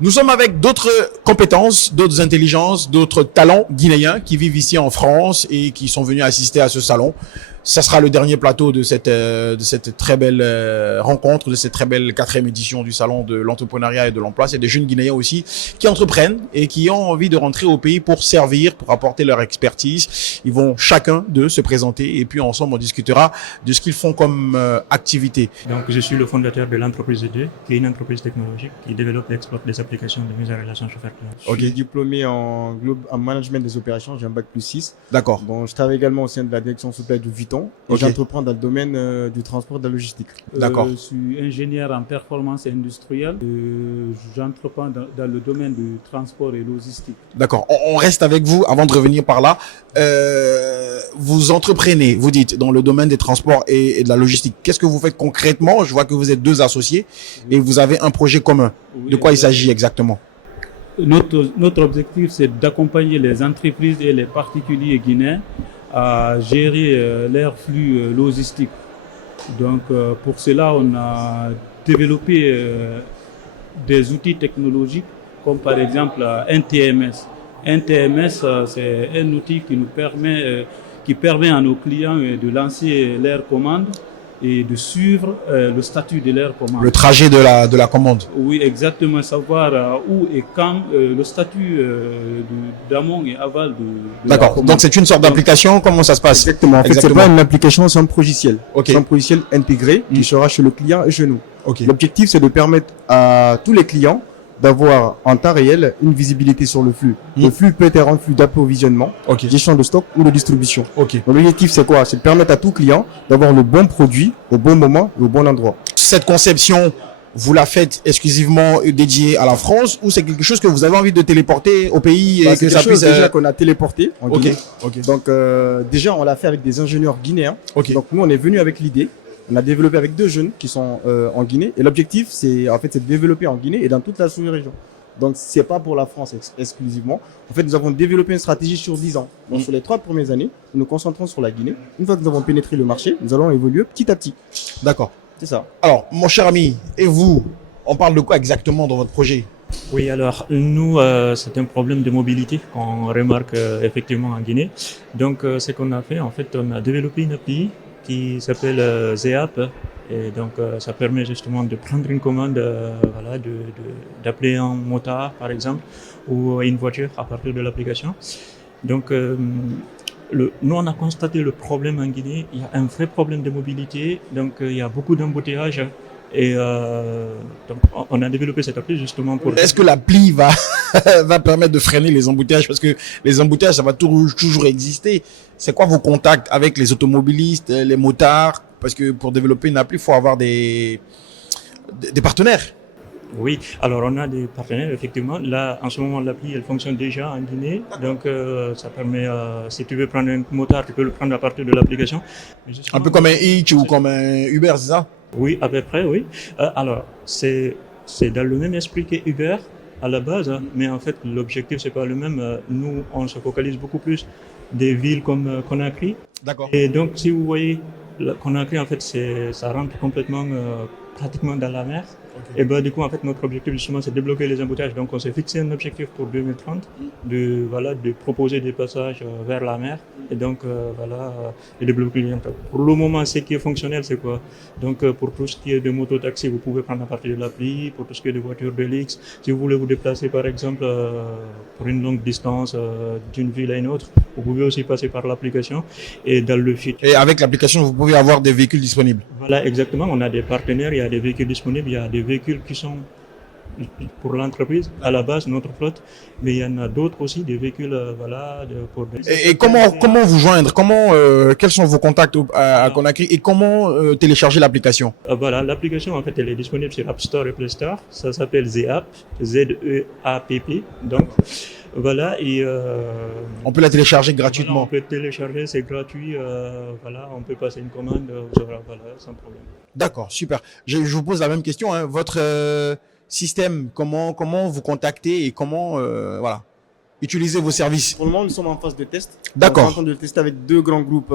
Nous sommes avec d'autres compétences, d'autres intelligences, d'autres talents guinéens qui vivent ici en France et qui sont venus assister à ce salon. Ça sera le dernier plateau de cette très belle rencontre, de cette très belle 4e édition du salon de l'entrepreneuriat et de l'emploi. C'est des jeunes Guinéens aussi qui entreprennent et qui ont envie de rentrer au pays pour servir, pour apporter leur expertise. Ils vont chacun d'eux se présenter et puis ensemble on discutera de ce qu'ils font comme activité. Donc je suis le fondateur de l'entreprise E2, qui est une entreprise technologique qui développe et exploite des applications de mise en relation chauffeur-client. Je suis diplômé en management des opérations, j'ai un bac +6. D'accord. Bon, je travaille également au sein de la direction supply de Vuitton. Et j'entreprends dans le domaine du transport et de la logistique. D'accord. Je suis ingénieur en performance industrielle. J'entreprends dans le domaine du transport et logistique. D'accord. On reste avec vous avant de revenir par là. Vous entreprenez, vous dites, dans le domaine des transports et de la logistique. Qu'est-ce que vous faites concrètement? Je vois que vous êtes 2 associés et vous avez un projet commun. Oui, de quoi il s'agit exactement? Notre objectif, c'est d'accompagner les entreprises et les particuliers guinéens à gérer leur flux logistique. Donc, pour cela, on a développé des outils technologiques comme par exemple un TMS. Un TMS, c'est un outil qui permet à nos clients de lancer leurs commandes et de suivre le statut de leur commande. Le trajet de la commande. Oui, exactement, savoir où et quand le statut d'amont et aval de la D'accord. commande. Donc c'est une sorte d'application. Comment ça se passe? Exactement. En fait, c'est pas une application, c'est un logiciel. Ok. C'est un logiciel intégré qui sera chez le client et chez nous. Ok. L'objectif, c'est de permettre à tous les clients d'avoir en temps réel une visibilité sur le flux. Le flux peut être un flux d'approvisionnement, gestion de stock ou de distribution. Ok. Donc, l'objectif, c'est quoi? C'est de permettre à tout client d'avoir le bon produit au bon moment et au bon endroit. Cette conception, vous la faites exclusivement dédiée à la France ou c'est quelque chose que vous avez envie de téléporter au pays et C'est que ça quelque chose puisse déjà qu'on a téléporté en Guinée. Ok. Donc déjà, on l'a fait avec des ingénieurs guinéens. Ok. Donc nous, on est venu avec l'idée. On a développé avec 2 jeunes qui sont en Guinée. Et l'objectif, c'est de développer en Guinée et dans toute la sous-région. Donc, c'est pas pour la France exclusivement. En fait, nous avons développé une stratégie sur 10 ans. Donc, sur les 3 premières années, nous nous concentrons sur la Guinée. Une fois que nous avons pénétré le marché, nous allons évoluer petit à petit. D'accord. C'est ça. Alors, mon cher ami, et vous, on parle de quoi exactement dans votre projet? Oui, alors nous, c'est un problème de mobilité qu'on remarque effectivement en Guinée. Donc, ce qu'on a fait, en fait, on a développé une API qui s'appelle ZEAP. Et donc, ça permet justement de prendre une commande, voilà, d'appeler un motard, par exemple, ou une voiture à partir de l'application. Donc, nous, on a constaté le problème en Guinée. Il y a un vrai problème de mobilité. Donc, il y a beaucoup d'embouteillages. Et donc, on a développé cette appli justement pour... Est-ce que l'appli va permettre de freiner les embouteillages? Parce que les embouteillages, ça va toujours exister. C'est quoi vos contacts avec les automobilistes, les motards? Parce que pour développer une appli, il faut avoir des partenaires. Oui, alors on a des partenaires, effectivement. Là, en ce moment, l'appli, elle fonctionne déjà en Guinée. Donc, ça permet, si tu veux prendre un motard, tu peux le prendre à partir de l'application. Un peu comme un Hitch ou comme un Uber, c'est ça? Oui, à peu près, oui. Alors, c'est dans le même esprit que Uber à la base, hein, mais en fait, l'objectif, c'est pas le même. Nous, on se focalise beaucoup plus des villes comme Conakry. D'accord. Et donc, si vous voyez, Conakry, en fait, ça rentre complètement, pratiquement dans la mer. Et ben, du coup, en fait, notre objectif, justement, c'est de débloquer les embouteillages. Donc, on s'est fixé un objectif pour 2030 de proposer des passages vers la mer. Et donc, de débloquer les embouteillages. Pour le moment, ce qui est fonctionnel, c'est quoi? Donc, pour tout ce qui est de moto-taxi, vous pouvez prendre à partir de l'appli. Pour tout ce qui est de voitures de luxe, si vous voulez vous déplacer, par exemple, pour une longue distance d'une ville à une autre, vous pouvez aussi passer par l'application. Et dans le futur. Et avec l'application, vous pouvez avoir des véhicules disponibles. Voilà, exactement. On a des partenaires, il y a des véhicules disponibles, il y a des véhicules qui sont pour l'entreprise, à la base, notre flotte, mais il y en a d'autres aussi, des véhicules, pour... Et comment vous joindre? Quels sont vos contacts à Conakry et comment télécharger l'application? Voilà, l'application, en fait, elle est disponible sur App Store et Play Store. Ça s'appelle ZEAP, Z-E-A-P-P. Donc, voilà, et... on peut la télécharger gratuitement. Voilà, on peut télécharger, c'est gratuit. On peut passer une commande, sans problème. D'accord, super. Je vous pose la même question, hein. Votre système, comment vous contactez et comment utiliser vos services? Pour le moment, nous sommes en phase de test. D'accord. On est en train de le tester avec 2 grands groupes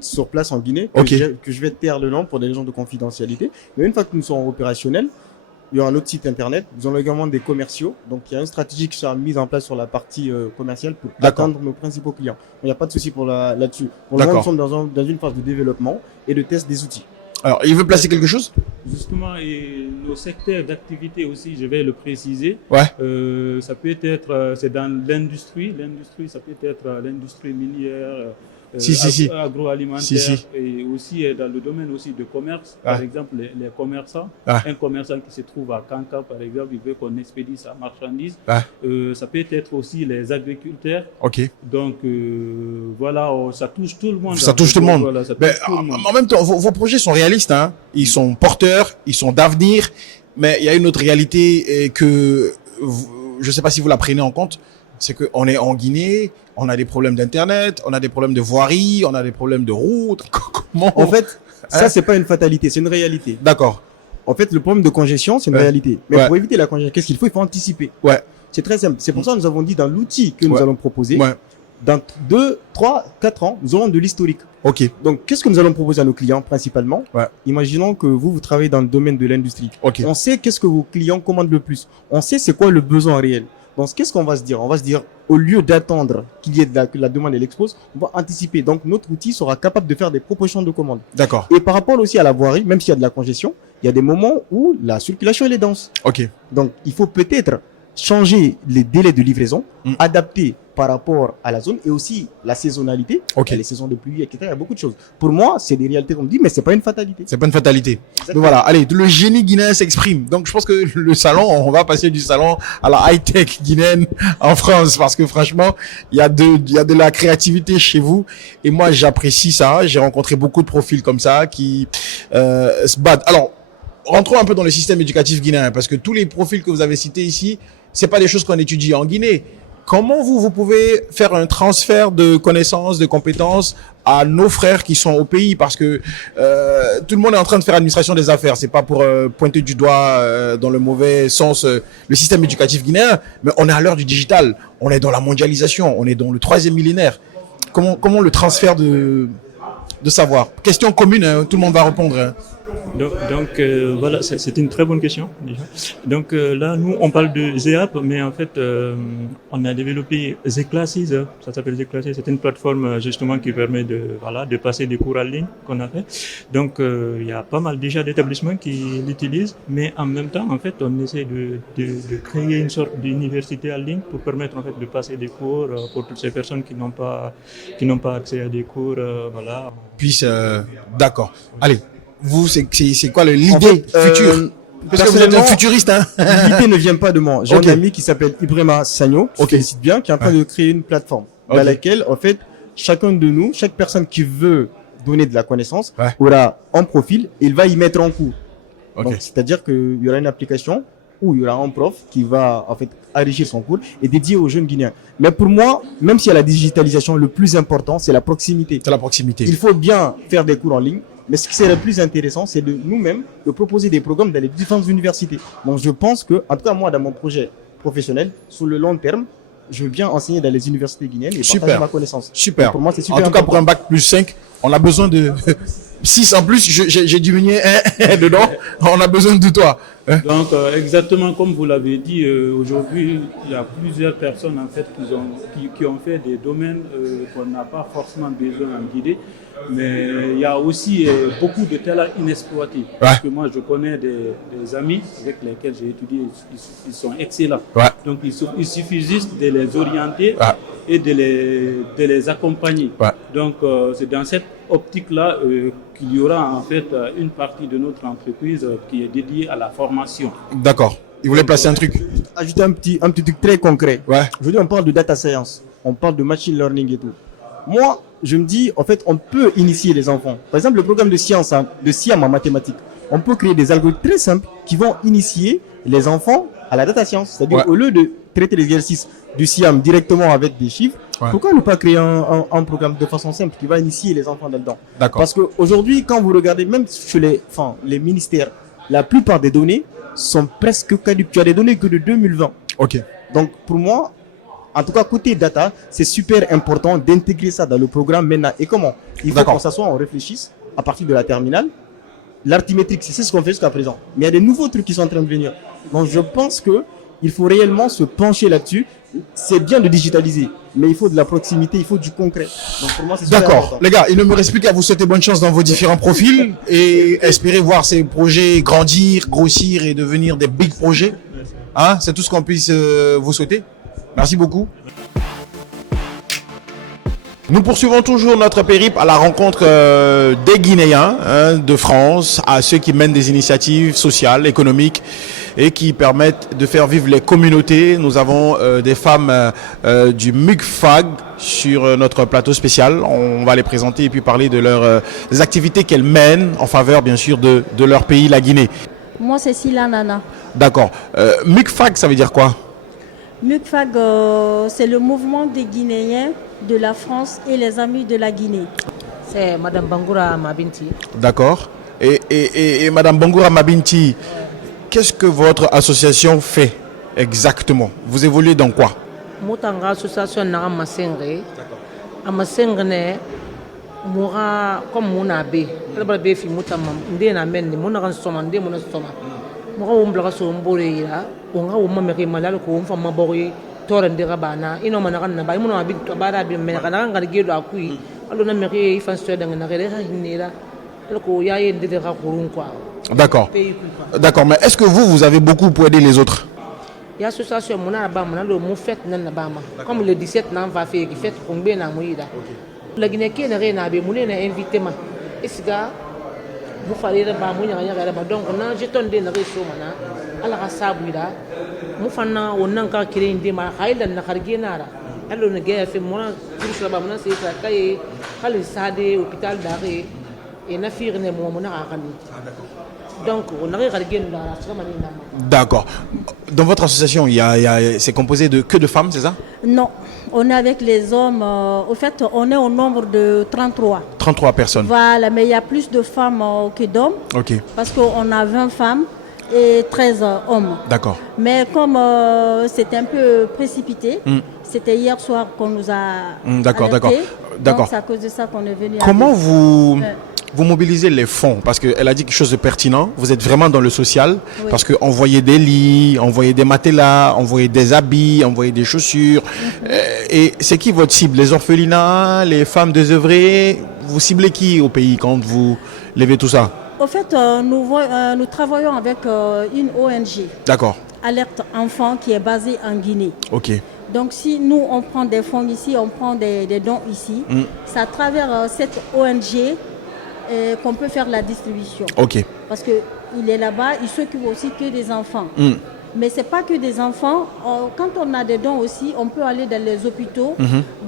sur place en Guinée, que je vais taire le nom pour des raisons de confidentialité. Mais une fois que nous serons opérationnels, il y aura un autre site internet. Nous avons également des commerciaux. Donc, il y a une stratégie qui sera mise en place sur la partie commerciale pour D'accord. atteindre nos principaux clients. Il n'y a pas de souci là-dessus. Pour le D'accord. moment, nous sommes dans une phase de développement et de test des outils. Alors, il veut placer quelque chose? Justement, et nos secteurs d'activité aussi, je vais le préciser. Ouais. Ça peut être, c'est dans l'industrie. L'industrie, ça peut être l'industrie minière, Si. agroalimentaire, Si. et aussi dans le domaine aussi de commerce. Ah. Par exemple, les commerçants. Ah. Un commerçant qui se trouve à Kanka, par exemple, il veut qu'on expédie sa marchandise. Ah. Ça peut être aussi les agriculteurs. Ok. Donc, voilà, ça touche tout le monde. Ça touche tout le monde. Voilà, ça Mais touche tout le monde. en même temps, vos projets sont réalistes, hein. Ils sont porteurs, ils sont d'avenir, mais il y a une autre réalité que je ne sais pas si vous la prenez en compte, c'est qu'on est en Guinée, on a des problèmes d'internet, on a des problèmes de voirie, on a des problèmes de route. Comment En fait, ça, c'est pas une fatalité, c'est une réalité. D'accord. En fait, le problème de congestion, c'est une Ouais. réalité. Mais Ouais. pour éviter la congestion, qu'est-ce qu'il faut? Il faut anticiper. Ouais. C'est très simple. C'est pour ça que nous avons dit dans l'outil que nous Ouais. allons proposer, Ouais. dans 2, 3, 4 ans, nous aurons de l'historique. Ok. Donc, qu'est-ce que nous allons proposer à nos clients principalement? Ouais. Imaginons que vous travaillez dans le domaine de l'industrie. Ok. On sait qu'est-ce que vos clients commandent le plus. On sait c'est quoi le besoin réel. Donc, qu'est-ce qu'on va se dire? On va se dire, au lieu d'attendre qu'il y ait que la demande et l'expose, on va anticiper. Donc, notre outil sera capable de faire des propositions de commandes. D'accord. Et par rapport aussi à la voirie, même s'il y a de la congestion, il y a des moments où la circulation elle est dense. Ok. Donc, il faut peut-être changer les délais de livraison, Mm. adapter par rapport à la zone et aussi la saisonnalité, Ok. les saisons de pluie, etc. Il y a beaucoup de choses. Pour moi, c'est des réalités qu'on me dit, mais c'est pas une fatalité. C'est pas une fatalité. Exactement. Donc voilà, allez, le génie guinéen s'exprime. Donc je pense que le salon, on va passer du salon à la high-tech guinéenne en France parce que franchement, il y a de la créativité chez vous et moi j'apprécie ça. J'ai rencontré beaucoup de profils comme ça qui se battent. Alors, rentrons un peu dans le système éducatif guinéen parce que tous les profils que vous avez cités ici, c'est pas des choses qu'on étudie en Guinée. Comment vous pouvez faire un transfert de connaissances, de compétences à nos frères qui sont au pays parce que tout le monde est en train de faire administration des affaires. C'est pas pour pointer du doigt dans le mauvais sens le système éducatif guinéen, mais on est à l'heure du digital. On est dans la mondialisation. On est dans le 3e millénaire. Comment le transfert de savoir? Question commune, hein, tout le monde va répondre. Hein. Donc voilà, c'est une très bonne question déjà. Donc là, nous, on parle de ZEAP, mais en fait, on a développé Zclasses, ça s'appelle Zclasses, c'est une plateforme justement qui permet de passer des cours en ligne qu'on a fait. Donc il y a pas mal déjà d'établissements qui l'utilisent, mais en même temps, en fait, on essaie de créer une sorte d'université en ligne pour permettre en fait de passer des cours pour toutes ces personnes qui n'ont pas accès à des cours, voilà. Puis, d'accord. Allez. Vous, c'est quoi l'idée En fait, future? Parce que vous êtes un personnellement, futuriste, hein? L'idée ne vient pas de moi. J'ai Ok. un ami qui s'appelle Ibrahima Sagno, qui Ok. félicite bien, qui est en train de créer une plateforme Ok. dans laquelle, en fait, chacun de nous, chaque personne qui veut donner de la connaissance, Ouais. aura un profil et il va y mettre en cours. Ok. Donc, c'est-à-dire qu'il y aura une application où il y aura un prof qui va, en fait, enrichir son cours et dédié aux jeunes Guinéens. Mais pour moi, même s'il y a la digitalisation, le plus important, c'est la proximité. C'est la proximité. Il faut bien faire des cours en ligne, mais ce qui serait le plus intéressant, c'est de nous-mêmes de proposer des programmes dans les différentes universités. Donc je pense que, en tout cas moi, dans mon projet professionnel, sur le long terme, je veux bien enseigner dans les universités guinéennes et Super. partager ma connaissance. Super. Donc, pour moi, c'est super En tout cas, pour important. un bac plus 5, on a besoin de 6 en plus. J'ai diminué un dedans. On a besoin de toi. Hein? Donc, exactement comme vous l'avez dit, aujourd'hui, il y a plusieurs personnes en fait qui ont fait des domaines qu'on n'a pas forcément besoin en Guinée, mais il y a aussi beaucoup de talents inexploités. Parce que moi, je connais des amis avec lesquels j'ai étudié, ils sont excellents. Ouais. Donc, il suffit juste de les orienter Ouais. et de les accompagner. Ouais. Donc, c'est dans cette optique-là qu'il y aura en fait une partie de notre entreprise qui est dédiée à la formation. D'accord. Il voulait placer un truc. Ajouter un petit truc très concret. Ouais. Aujourd'hui, on parle de data science, on parle de machine learning et tout. Moi, je me dis, en fait, on peut initier les enfants. Par exemple, le programme de science, de SIAM en mathématiques, on peut créer des algorithmes très simples qui vont initier les enfants à la data science. C'est-à-dire, Ouais. au lieu de traiter l'exercice du SIAM directement avec des chiffres, Ouais. pourquoi ne pas créer un programme de façon simple qui va initier les enfants là-dedans? D'accord. Parce qu'aujourd'hui, quand vous regardez, même chez les ministères, la plupart des données sont presque caduques. Tu as des données que de 2020. Ok. Donc, pour moi, en tout cas, côté data, c'est super important d'intégrer ça dans le programme maintenant. Et comment? Il faut D'accord. qu'on s'assoie, on réfléchisse à partir de la terminale. l'artimétrique, c'est ce qu'on fait jusqu'à présent. Mais il y a des nouveaux trucs qui sont en train de venir. Donc je pense que il faut réellement se pencher là-dessus. C'est bien de digitaliser, mais il faut de la proximité, il faut du concret. Donc pour moi, c'est super D'accord. important. Les gars, il ne me reste plus qu'à vous souhaiter bonne chance dans vos différents profils et espérer voir ces projets grandir, grossir et devenir des big projets. Hein, c'est tout ce qu'on puisse vous souhaiter. Merci beaucoup. Nous poursuivons toujours notre périple à la rencontre des Guinéens de France, à ceux qui mènent des initiatives sociales, économiques et qui permettent de faire vivre les communautés. Nous avons des femmes du MUCFAG sur notre plateau spécial. On va les présenter et puis parler de des activités qu'elles mènent en faveur, bien sûr, de leur pays, la Guinée. Moi, c'est Sila Nana. D'accord. MUCFAG, ça veut dire quoi? MUCFAG, c'est le mouvement des Guinéens de la France et les amis de la Guinée. C'est Madame Bangoura Mabinti. D'accord. Et Madame Bangoura Mabinti, qu'est-ce que votre association fait exactement? Vous évoluez dans quoi? Moutanga association na masengre. Amasengre ne moura comme monabe. Alba be fi mutama ndé na men ni mona kan soma ndé mona soma. Moura umbla so mbore ya. Onga umma meke malal ko umfa mabori tore ndira bana. Ino mana kan na ba imono abi to bara bi men kan ngar gedo akui. Alo na meke ifan sto danga na gere ha hinira. Ko yaye ndé ka kurun kwa. D'accord. D'accord, mais est-ce que vous avez beaucoup pour aider les autres? Il y a une association qui fait comme le 17 on va faire qui fait combien na moïda. La Guinée qui n'a rien à faire, on est invité ma. Et ce gars, vous fallait ba mo nya nya ba donc na jeton de na reso mana ala ka sabu da mu fanna wannan ka kire inde ma hailan na karge nara allo ne ga fe mo na tursa ba mo na sai ka kai hal sade hôpital d'arrêt et na firne mo mo na ka ni. Donc, on aurait regardé la D'accord. Dans votre association, c'est composé que de femmes, c'est ça? Non, on est avec les hommes. Au fait, on est au nombre de 33. 33 personnes. Voilà, mais il y a plus de femmes que d'hommes. Ok. Parce qu'on a 20 femmes et 13 hommes. D'accord. Mais comme c'était un peu précipité, c'était hier soir qu'on nous a d'accord, alertés. D'accord. Donc, c'est à cause de ça qu'on est venu. Comment vous mobilisez les fonds? Parce qu'elle a dit quelque chose de pertinent. Vous êtes vraiment dans le social. Oui. Parce que envoyer des lits, envoyer des matelas, envoyer des habits, envoyer des chaussures. Et c'est qui votre cible? Les orphelinats, les femmes désœuvrées? Vous ciblez qui au pays quand vous levez tout ça? Au fait, nous travaillons avec une ONG. D'accord. Alerte Enfants qui est basée en Guinée. Ok. Donc si nous, on prend des fonds ici, on prend des dons ici, c'est à travers cette ONG qu'on peut faire la distribution. Ok. Parce qu'il est là-bas, il s'occupe aussi que des enfants. Mais ce n'est pas que des enfants. Quand on a des dons aussi, on peut aller dans les hôpitaux,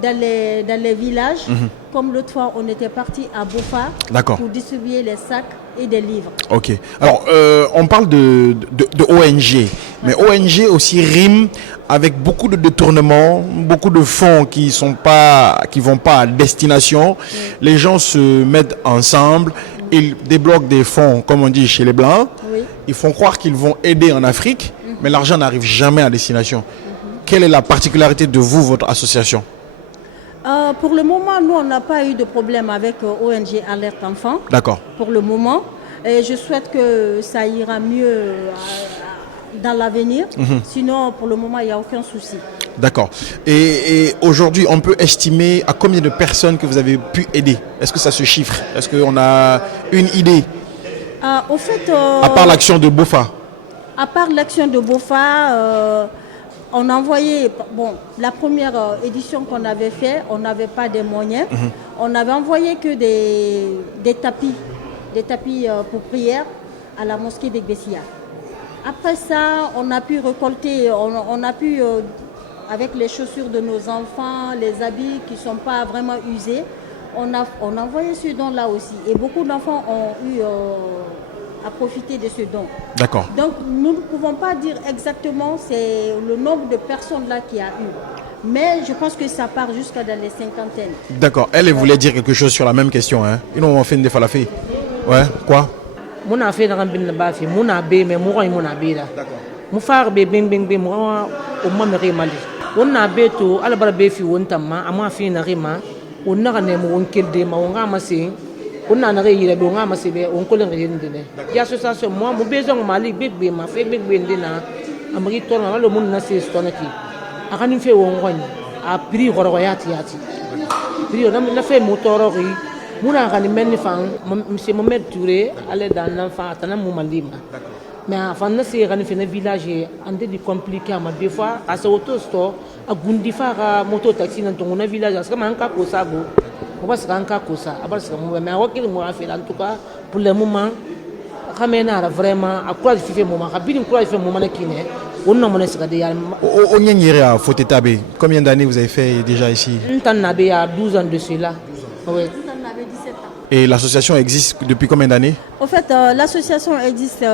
dans les villages. Comme l'autre fois, on était parti à Bofa pour distribuer les sacs et des livres. Ok. Alors, on parle de ONG. Mais ONG aussi rime avec beaucoup de détournements, beaucoup de fonds qui vont pas à destination. Les gens se mettent ensemble, ils débloquent des fonds, comme on dit chez les Blancs. Ils font croire qu'ils vont aider en Afrique, mais l'argent n'arrive jamais à destination. Quelle est la particularité de votre association? Pour le moment, nous, on n'a pas eu de problème avec ONG Alerte Enfants. D'accord. Pour le moment. Et je souhaite que ça ira mieux dans l'avenir. Sinon, pour le moment, il n'y a aucun souci. D'accord. Et aujourd'hui, on peut estimer à combien de personnes que vous avez pu aider? Est-ce que ça se chiffre? Est-ce qu'on a une idée? Au fait, à part l'action de Bofa. À part l'action de Bofa, on a envoyé, la première édition qu'on avait fait, on n'avait pas des moyens. On avait envoyé que des tapis pour prière à la mosquée de Bessia. Après ça, on a pu récolter, on a pu, avec les chaussures de nos enfants, les habits qui ne sont pas vraiment usés, on a envoyé ce don-là aussi. Et beaucoup d'enfants ont eu à profiter de ce don. D'accord. Donc, nous ne pouvons pas dire exactement c'est le nombre de personnes là qui a eu. Mais je pense que ça part jusqu'à dans les cinquantaines. D'accord. Elle voulait dire quelque chose sur la même question. Hein. Ils ont fait une défalafé. Ouais, quoi? Mon affaire n'a pas bafi, mon abbé, mais moi, mon abbé là. D'accord. Mon frère, bébé, moi, au moins, me remali. On a béto, à la barbe, fi, on tama, à moi, fi, n'a rima, on n'a rien, on kill des ma, on ramasse, on a réussi on a massé on colle rien de l'association moi mon besoin mali big ma fait big na amari tourna le monde na c'est stonaki akani fait on gogne a prix goroyati yati prix on a fait motorori muna kani menni fan monsieur Mohamed Touré aller dans l'enfant atana mo malima mais avant na c'est kani fait na village ande di compliqué ma des fois à ce auto store a gundi fa moto taxi dans ton village parce que man ka ko sabo on va se rendre compte ça après ça mais wakil mo fait en tout cas pour le moment kamena vraiment à quoi fait moment habili quoi fait moment kine on n'a mon secret ya au Nyanyira Fotetabe, combien d'années vous avez fait déjà ici? on a il y a 12 ans de cela. Oui. Et l'association existe depuis combien d'années? En fait, l'association existe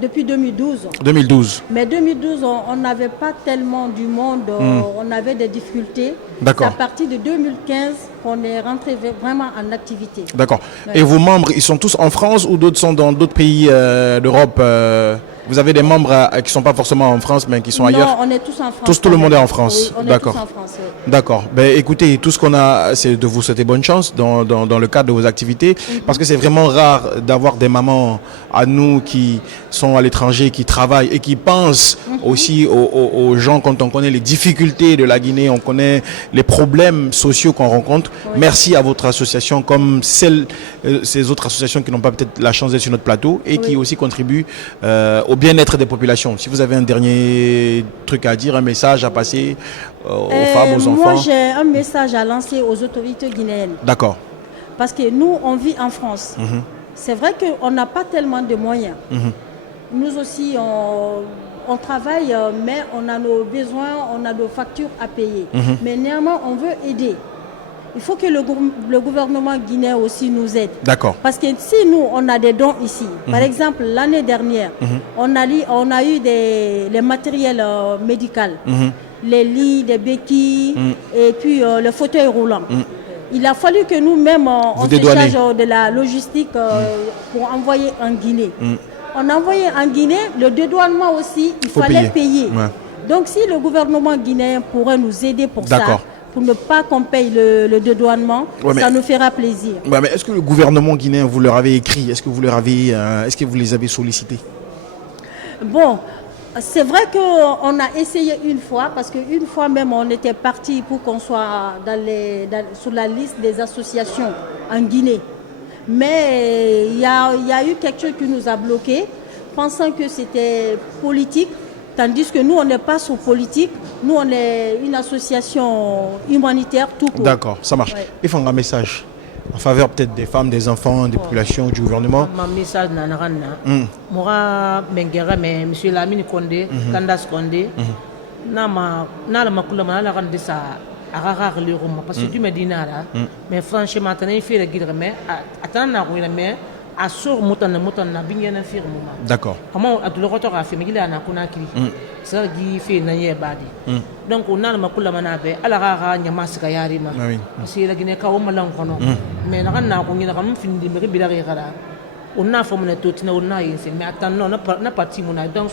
depuis 2012. 2012. Mais 2012, on n'avait pas tellement du monde, on avait des difficultés. D'accord. C'est à partir de 2015 qu'on est rentré vraiment en activité. D'accord. Ouais. Et vos membres, ils sont tous en France ou d'autres sont dans d'autres pays d'Europe Vous avez des membres qui ne sont pas forcément en France, mais qui sont ailleurs? Non, on est tous en France. Tout le monde est en France. Oui, on est D'accord. tous en France. Oui. D'accord. Ben, écoutez, tout ce qu'on a, c'est de vous souhaiter bonne chance dans le cadre de vos activités, parce que c'est vraiment rare d'avoir des mamans à nous qui sont à l'étranger, qui travaillent et qui pensent aussi aux gens quand on connaît les difficultés de la Guinée, on connaît les problèmes sociaux qu'on rencontre. Oui. Merci à votre association, comme ces autres associations qui n'ont pas peut-être la chance d'être sur notre plateau et qui aussi contribuent au bien-être des populations. Si vous avez un dernier truc à dire, un message à passer aux femmes, aux enfants. Moi, j'ai un message à lancer aux autorités guinéennes. D'accord. Parce que nous, on vit en France. C'est vrai qu'on n'a pas tellement de moyens. Nous aussi, on travaille, mais on a nos besoins, on a nos factures à payer. Mais néanmoins, on veut aider. Il faut que le gouvernement guinéen aussi nous aide. D'accord. Parce que si nous, on a des dons ici, par exemple, l'année dernière, on a eu les matériels médicaux, les lits, les béquilles, et puis le fauteuil roulant. Il a fallu que nous-mêmes, on se charge de la logistique pour envoyer en Guinée. On a envoyé en Guinée, le dédouanement aussi, il fallait payer. Ouais. Donc si le gouvernement guinéen pourrait nous aider pour ça, pour ne pas qu'on paye le dédouanement, ça nous fera plaisir. Ouais, mais est-ce que le gouvernement guinéen, vous leur avez écrit? Est-ce que vous les avez sollicités? Bon, c'est vrai qu'on a essayé une fois, parce qu'une fois même, on était parti pour qu'on soit sur la liste des associations en Guinée. Mais il y a eu quelque chose qui nous a bloqués, pensant que c'était politique. Tandis que nous, on n'est pas sur politique. Nous, on est une association humanitaire tout court. D'accord, ça marche. Il faut un message en faveur peut-être des femmes, des enfants, des populations, du gouvernement. Mon message, moi, monsieur Lamine Condé, Candace Condé, parce que tu me dis mais franchement, tu as fait le guide, mais à sur mutana bien firme. D'accord. Comment à tout le retour à faire, il a conakry. Ça qui fait naïe badi. Donc on a le makula manabe, à la rara nyamaska yarima. C'est la Guinée kao malankono. Mais la rana qu'on y a un fin de bilagara. On a formé tout on a mais attends, n'a pas timona. Donc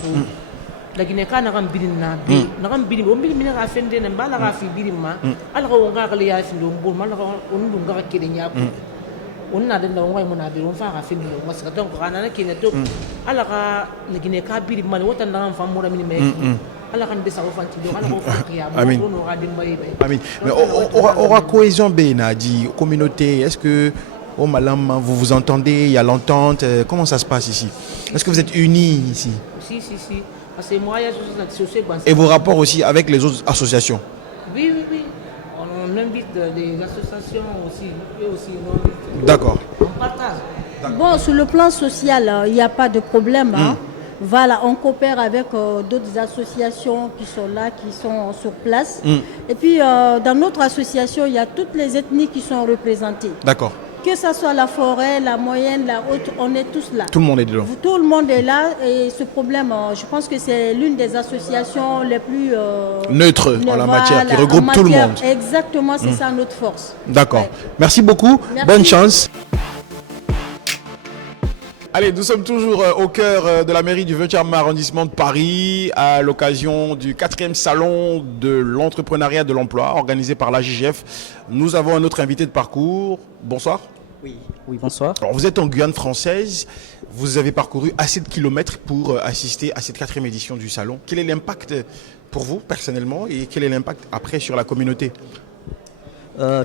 la Guinée can a bilina, n'a bili, on bilina à fender and balarafi bilima. Alors on garde les eyes in the boom, on don't get killing ya. On a the long way when I be on fire. I feel you must have done Rana Kinato. Alara, the Guinea Cabi, what and down from more than Alaran de Safanti, I mean, aura cohésion Béna dit communauté. Est-ce que au Malam vous vous entendez? Il y a l'entente. Comment ça se passe ici? Est-ce que vous êtes unis ici? Si. C'est moi, et vos rapports aussi avec les autres associations? Oui. On invite les associations aussi, eux aussi. D'accord. On partage. Bon, sur le plan social, il n'y a pas de problème. Voilà, on coopère avec d'autres associations qui sont là, qui sont sur place. Et puis, dans notre association, il y a toutes les ethnies qui sont représentées. D'accord. Que ce soit la forêt, la moyenne, la haute, on est tous là. Tout le monde est dedans. Tout le monde est là et ce problème, je pense que c'est l'une des associations les plus neutres en la matière, qui regroupe tout le monde. Exactement, c'est ça notre force. D'accord. Ouais. Merci beaucoup. Merci. Bonne chance. Allez, nous sommes toujours au cœur de la mairie du 20e arrondissement de Paris à l'occasion du 4e salon de l'entrepreneuriat de l'emploi organisé par l'AJGF. Nous avons un autre invité de parcours. Bonsoir. Oui, oui, bonsoir. Alors, vous êtes en Guyane française, vous avez parcouru assez de kilomètres pour assister à cette 4e édition du salon. Quel est l'impact pour vous, personnellement, et quel est l'impact après sur la communauté?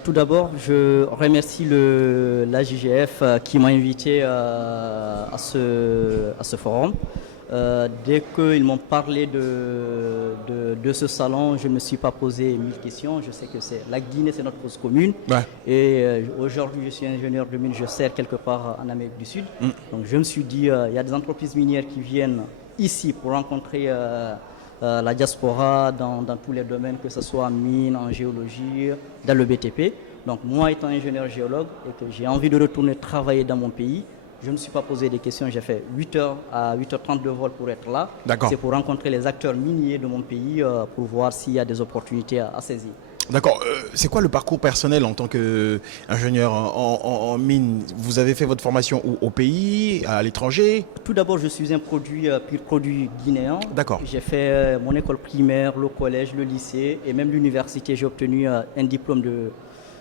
Tout d'abord, je remercie la JGF qui m'a invité à ce forum. Dès qu'ils m'ont parlé de ce salon, je ne me suis pas posé 1000 questions. Je sais que la Guinée, c'est notre cause commune. Ouais. Et aujourd'hui, je suis ingénieur de mine, je sers quelque part en Amérique du Sud. Donc je me suis dit, il y a des entreprises minières qui viennent ici pour rencontrer la diaspora dans tous les domaines, que ce soit en mine, en géologie, dans le BTP. Donc moi, étant ingénieur géologue et que j'ai envie de retourner travailler dans mon pays, je ne me suis pas posé des questions, j'ai fait 8h à 8h30 de vol pour être là. D'accord. C'est pour rencontrer les acteurs miniers de mon pays pour voir s'il y a des opportunités à saisir. D'accord. C'est quoi le parcours personnel en tant qu'ingénieur en mine? Vous avez fait votre formation au pays, à l'étranger? Tout d'abord, je suis un pur produit guinéen. D'accord. J'ai fait mon école primaire, le collège, le lycée et même l'université. J'ai obtenu un diplôme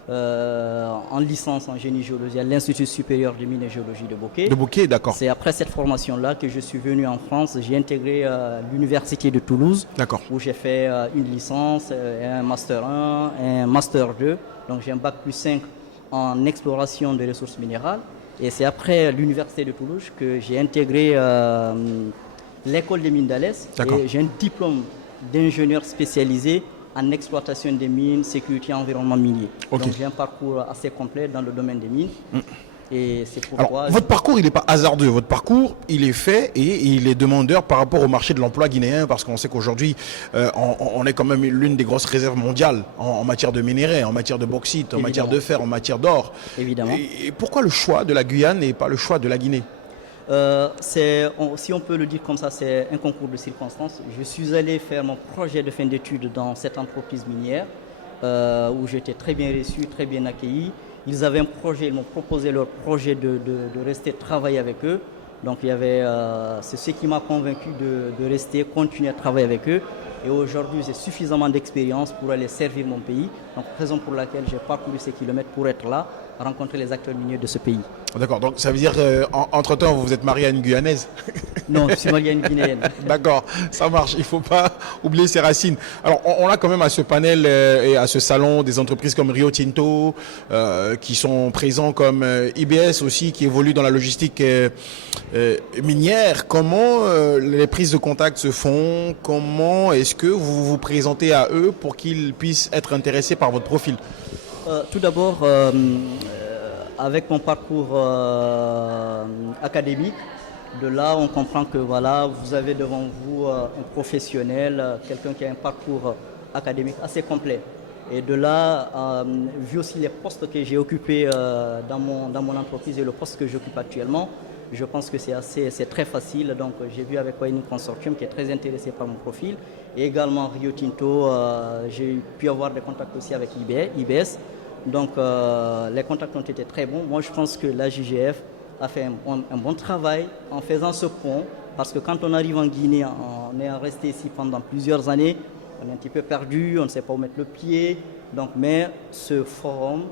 en licence en génie géologie à l'Institut supérieur de mines et géologie de Bokeh. De Bokeh, d'accord. C'est après cette formation-là que je suis venu en France. J'ai intégré l'université de Toulouse, D'accord. où j'ai fait une licence, un master 1, un master 2. Donc j'ai un bac plus 5 en exploration des ressources minérales. Et c'est après l'université de Toulouse que j'ai intégré l'école des mines d'Alès. D'accord. Et j'ai un diplôme d'ingénieur spécialisé en exploitation des mines, sécurité et environnement minier. Ok. Donc j'ai un parcours assez complet dans le domaine des mines. Et c'est pourquoi... Alors, votre parcours, il n'est pas hasardeux. Votre parcours, il est fait et il est demandeur par rapport au marché de l'emploi guinéen, parce qu'on sait qu'aujourd'hui, on est quand même l'une des grosses réserves mondiales en matière de minerais, en matière de bauxite, en Évidemment. matière de fer, en matière d'or. Évidemment. Et pourquoi le choix de la Guyane et pas le choix de la Guinée? Si on peut le dire comme ça, c'est un concours de circonstances. Je suis allé faire mon projet de fin d'études dans cette entreprise minière où j'étais très bien reçu, très bien accueilli. Ils avaient un projet, ils m'ont proposé leur projet de rester travailler avec eux. Donc c'est ce qui m'a convaincu de rester, continuer à travailler avec eux. Et aujourd'hui, j'ai suffisamment d'expérience pour aller servir mon pays. Donc, raison pour laquelle j'ai parcouru ces kilomètres pour être là, rencontrer les acteurs miniers de ce pays. D'accord, donc ça veut dire qu'entre-temps, vous vous êtes marié à une Guyanaise? Non, je suis marié à une Guinéenne. D'accord, ça marche, il ne faut pas oublier ses racines. Alors, on a quand même à ce panel et à ce salon des entreprises comme Rio Tinto, qui sont présents, comme IBS aussi, qui évolue dans la logistique minière. Comment les prises de contact se font? Comment est-ce que vous vous présentez à eux pour qu'ils puissent être intéressés par votre profil? Tout d'abord, avec mon parcours académique, de là on comprend que voilà, vous avez devant vous un professionnel, quelqu'un qui a un parcours académique assez complet. Et de là, vu aussi les postes que j'ai occupés dans mon entreprise et le poste que j'occupe actuellement, je pense que c'est très facile. Donc j'ai vu avec Wayne Consortium qui est très intéressé par mon profil. Et également Rio Tinto, j'ai pu avoir des contacts aussi avec IBS. Donc les contacts ont été très bons. Moi je pense que la JGF a fait un bon travail en faisant ce pont. Parce que quand on arrive en Guinée, on est resté ici pendant plusieurs années, on est un petit peu perdu, on ne sait pas où mettre le pied. Donc, mais ce forum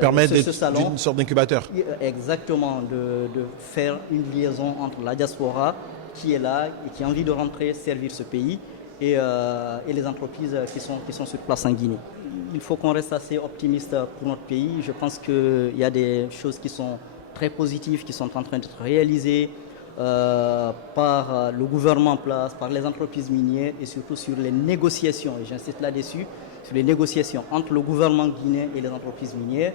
permet ce salon, une sorte d'incubateur. Exactement, de faire une liaison entre la diaspora qui est là et qui a envie de rentrer, servir ce pays et les entreprises qui sont sur place en Guinée. Il faut qu'on reste assez optimiste pour notre pays. Je pense qu'il y a des choses qui sont très positives, qui sont en train d'être réalisées par le gouvernement en place, par les entreprises minières et surtout sur les négociations, et j'insiste là-dessus, sur les négociations entre le gouvernement guinéen et les entreprises minières,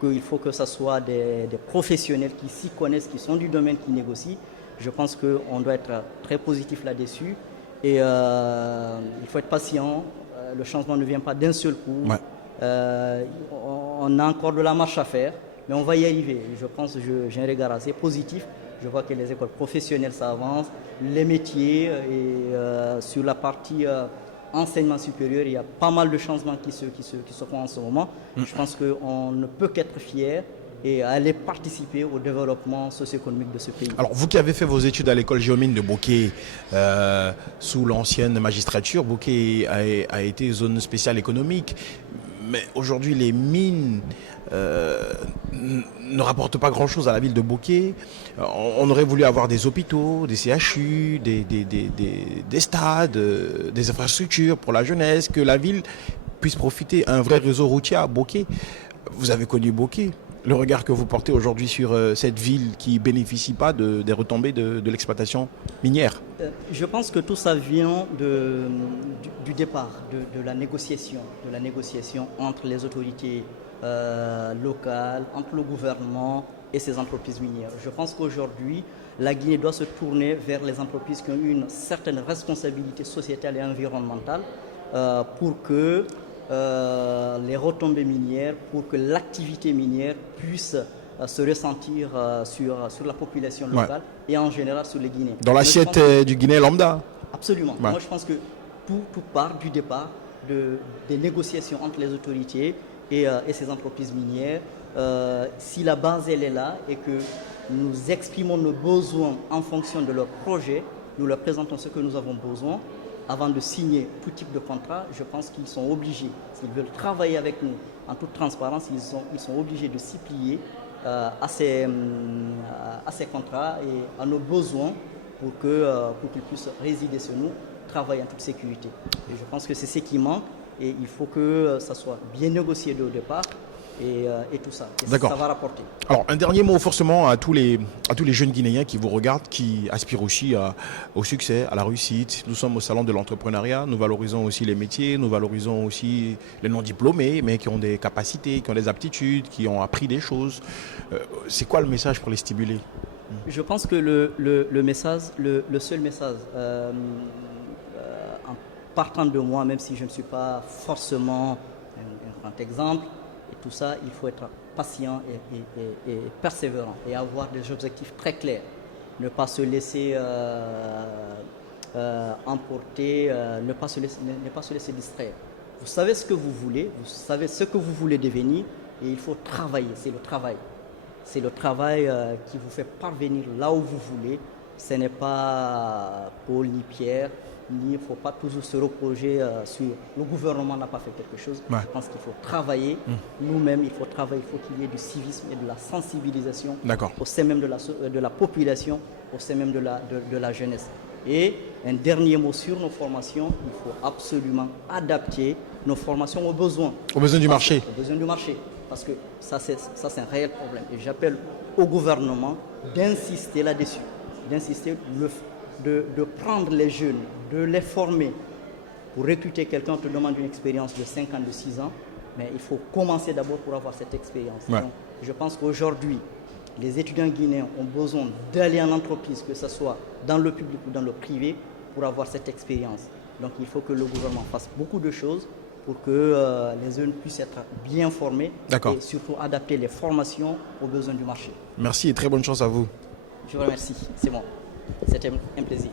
qu'il faut que ce soit des professionnels qui s'y connaissent, qui sont du domaine, qui négocient. Je pense qu'on doit être très positif là-dessus et il faut être patient. Le changement ne vient pas d'un seul coup. Ouais. On a encore de la marche à faire, mais on va y arriver. Je pense que j'ai un regard assez positif. Je vois que les écoles professionnelles, ça avance. Les métiers et sur la partie enseignement supérieur, il y a pas mal de changements qui se font en ce moment. Je pense qu'on ne peut qu'être fier et aller participer au développement socio-économique de ce pays. Alors, vous qui avez fait vos études à l'école géomine de Bokeh, sous l'ancienne magistrature, Bokeh a été zone spéciale économique. mais aujourd'hui, les mines ne rapportent pas grand-chose à la ville de Bokeh. On aurait voulu avoir des hôpitaux, des CHU, des stades, des infrastructures pour la jeunesse, que la ville puisse profiter d'un vrai réseau routier à Bokeh. Vous avez connu Bokeh. Le regard que vous portez aujourd'hui sur cette ville qui bénéficie pas des retombées de l'exploitation minière? Je pense que tout ça vient du départ, de la négociation entre les autorités locales, entre le gouvernement et ces entreprises minières. Je pense qu'aujourd'hui, la Guinée doit se tourner vers les entreprises qui ont une certaine responsabilité sociétale et environnementale pour que les retombées minières, pour que l'activité minière puisse se ressentir sur la population locale et en général sur les Guinéens. Dans l'assiette du Guinée lambda? Absolument. Ouais. Moi, je pense que tout part du départ des négociations entre les autorités et ces entreprises minières. Si la base elle est là et que nous exprimons nos besoins en fonction de leur projet, nous leur présentons ce que nous avons besoin. Avant de signer tout type de contrat, je pense qu'ils sont obligés, s'ils veulent travailler avec nous en toute transparence, ils sont obligés de s'y plier à ces contrats et à nos besoins pour qu'ils puissent résider sur nous, travailler en toute sécurité. Et je pense que c'est ce qui manque et il faut que ça soit bien négocié dès au départ. Et tout ça. Et D'accord. Ça va rapporter. Alors, un dernier mot forcément à tous les jeunes Guinéens qui vous regardent, qui aspirent aussi au succès, à la réussite. Nous sommes au salon de l'entrepreneuriat, nous valorisons aussi les métiers, nous valorisons aussi les non-diplômés, mais qui ont des capacités, qui ont des aptitudes, qui ont appris des choses. C'est quoi le message pour les stimuler? Je pense que le seul message, en partant de moi, même si je ne suis pas forcément un grand exemple, et tout ça, il faut être patient et persévérant et avoir des objectifs très clairs. Ne pas se laisser emporter, ne pas se laisser distraire. Vous savez ce que vous voulez, vous savez ce que vous voulez devenir et il faut travailler, c'est le travail. C'est le travail qui vous fait parvenir là où vous voulez. Ce n'est pas Paul ni Pierre, il ne faut pas toujours se reprocher sur le gouvernement n'a pas fait quelque chose. Ouais. Je pense qu'il faut travailler nous-mêmes, il faut travailler, il faut qu'il y ait du civisme et de la sensibilisation au sein même de la population, au sein même de la jeunesse. Et un dernier mot sur nos formations, il faut absolument adapter nos formations aux besoins. Aux besoins du marché. Aux besoins du marché. Parce que ça c'est un réel problème. Et j'appelle au gouvernement d'insister là-dessus, d'insister de prendre les jeunes, de les former. Pour recruter quelqu'un, on te demande une expérience de 5 ans, de 6 ans, mais il faut commencer d'abord pour avoir cette expérience. Ouais. Donc, je pense qu'aujourd'hui, les étudiants guinéens ont besoin d'aller en entreprise, que ce soit dans le public ou dans le privé, pour avoir cette expérience. Donc il faut que le gouvernement fasse beaucoup de choses pour que les jeunes puissent être bien formés et surtout adapter les formations aux besoins du marché. Merci et très bonne chance à vous. Je vous remercie, c'est bon. C'était un plaisir.